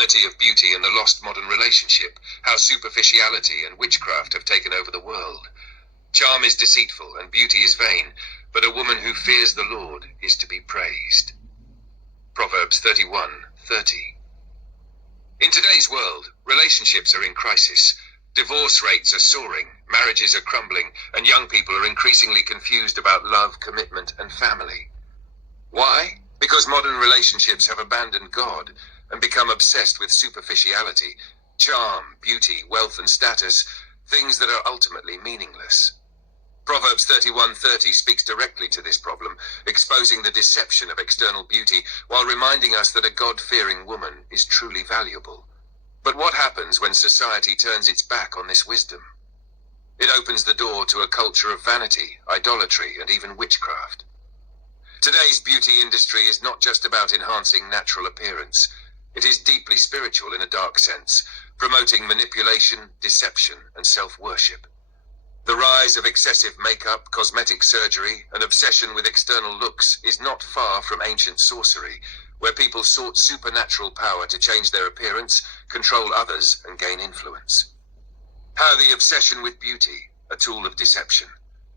vanity of beauty and the lost modern relationship, how superficiality and witchcraft have taken over the world. Charm is deceitful and beauty is vain, but a woman who fears the Lord is to be praised. Proverbs 31:30. In today's world, relationships are in crisis. Divorce rates are soaring, marriages are crumbling, and young people are increasingly confused about love, commitment, and family. Why? Because modern relationships have abandoned God and become obsessed with superficiality, charm, beauty, wealth, and status, things that are ultimately meaningless. Proverbs 31:30 speaks directly to this problem, exposing the deception of external beauty while reminding us that a God-fearing woman is truly valuable. But what happens when society turns its back on this wisdom? It opens the door to a culture of vanity, idolatry, and even witchcraft. Today's beauty industry is not just about enhancing natural appearance. It is deeply spiritual in a dark sense, promoting manipulation, deception, and self-worship. The rise of excessive makeup, cosmetic surgery, and obsession with external looks is not far from ancient sorcery, where people sought supernatural power to change their appearance, control others, and gain influence. How the obsession with beauty, a tool of deception.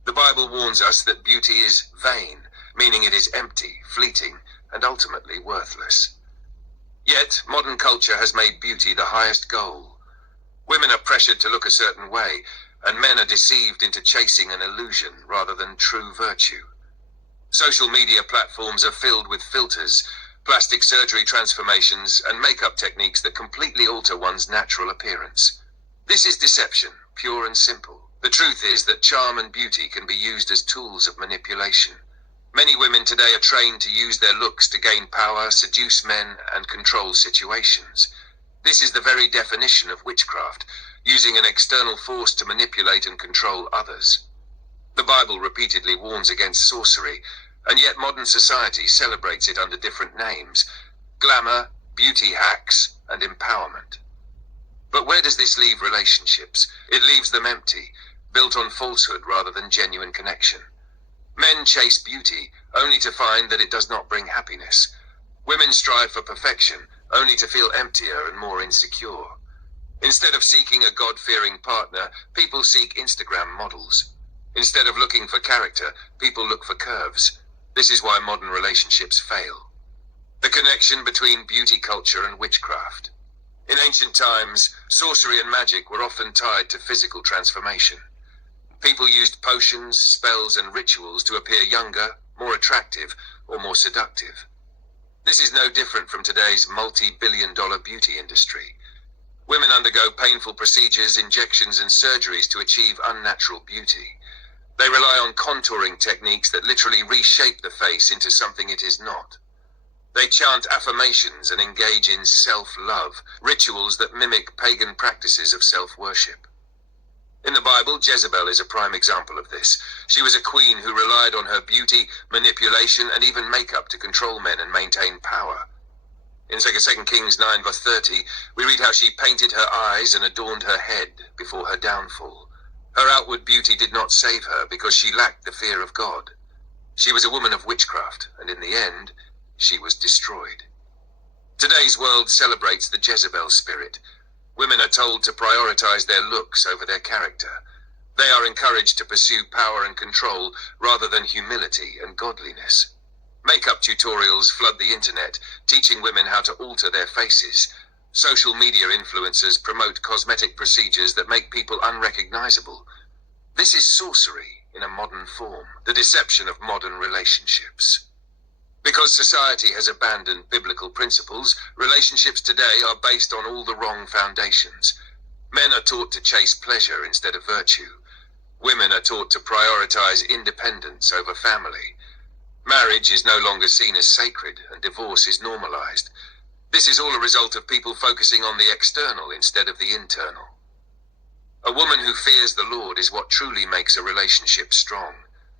The Bible warns us that beauty is vain, meaning it is empty, fleeting, and ultimately worthless. Yet, modern culture has made beauty the highest goal. Women are pressured to look a certain way, and men are deceived into chasing an illusion rather than true virtue. Social media platforms are filled with filters, plastic surgery transformations, and makeup techniques that completely alter one's natural appearance. This is deception, pure and simple. The truth is that charm and beauty can be used as tools of manipulation. Many women today are trained to use their looks to gain power, seduce men, and control situations. This is the very definition of witchcraft, using an external force to manipulate and control others. The Bible repeatedly warns against sorcery, and yet modern society celebrates it under different names: glamour, beauty hacks, and empowerment. But where does this leave relationships? It leaves them empty, built on falsehood rather than genuine connection. Men chase beauty only to find that it does not bring happiness. Women strive for perfection only to feel emptier and more insecure. Instead of seeking a God-fearing partner, people seek Instagram models. Instead of looking for character, people look for curves. This is why modern relationships fail. The connection between beauty culture and witchcraft. In ancient times, sorcery and magic were often tied to physical transformation. People used potions, spells, and rituals to appear younger, more attractive, or more seductive. This is no different from today's multi-billion-dollar beauty industry. Women undergo painful procedures, injections, and surgeries to achieve unnatural beauty. They rely on contouring techniques that literally reshape the face into something it is not. They chant affirmations and engage in self-love, rituals that mimic pagan practices of self-worship. In the Bible, Jezebel is a prime example of this. She was a queen who relied on her beauty, manipulation, and even makeup to control men and maintain power. In 2 Kings 9:30, we read how she painted her eyes and adorned her head before her downfall. Her outward beauty did not save her because she lacked the fear of God. She was a woman of witchcraft, and in the end, she was destroyed. Today's world celebrates the Jezebel spirit. Women are told to prioritize their looks over their character. They are encouraged to pursue power and control rather than humility and godliness. Makeup tutorials flood the internet, teaching women how to alter their faces. Social media influencers promote cosmetic procedures that make people unrecognizable. This is sorcery in a modern form, the deception of modern relationships. Because society has abandoned biblical principles, relationships today are based on all the wrong foundations. Men are taught to chase pleasure instead of virtue. Women are taught to prioritize independence over family. Marriage is no longer seen as sacred, and divorce is normalized. This is all a result of people focusing on the external instead of the internal. A woman who fears the Lord is what truly makes a relationship strong.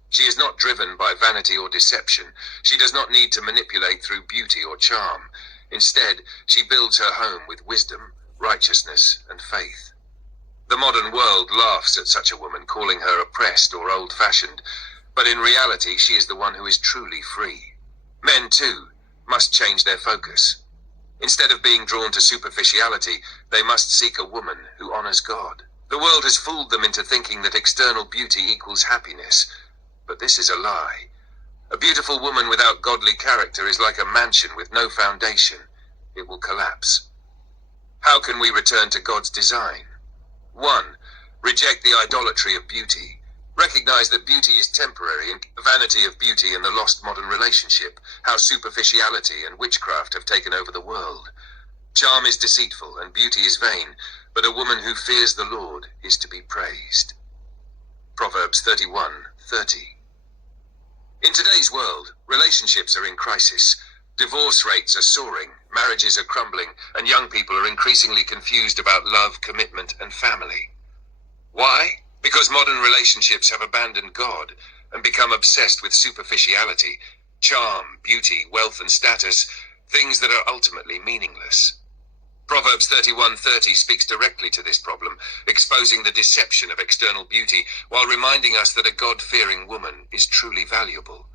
She is not driven by vanity or deception. She does not need to manipulate through beauty or charm. Instead, she builds her home with wisdom, righteousness, and faith. The modern world laughs at such a woman, calling her oppressed or old-fashioned, but in reality, she is the one who is truly free. Men, too, must change their focus. Instead of being drawn to superficiality, they must seek a woman who honors God. The world has fooled them into thinking that external beauty equals happiness, but this is a lie. A beautiful woman without godly character is like a mansion with no foundation. It will collapse. How can we return to God's design? 1. Reject the idolatry of beauty. Recognize that beauty is temporary and the vanity of beauty in the lost modern relationship, how superficiality and witchcraft have taken over the world. Charm is deceitful and beauty is vain, but a woman who fears the Lord is to be praised. Proverbs 31:30. In today's world, relationships are in crisis. Divorce rates are soaring, marriages are crumbling, and young people are increasingly confused about love, commitment, and family. Why? Because modern relationships have abandoned God and become obsessed with superficiality, charm, beauty, wealth, and status, things that are ultimately meaningless. Proverbs 31:30 speaks directly to this problem, exposing the deception of external beauty while reminding us that a God-fearing woman is truly valuable.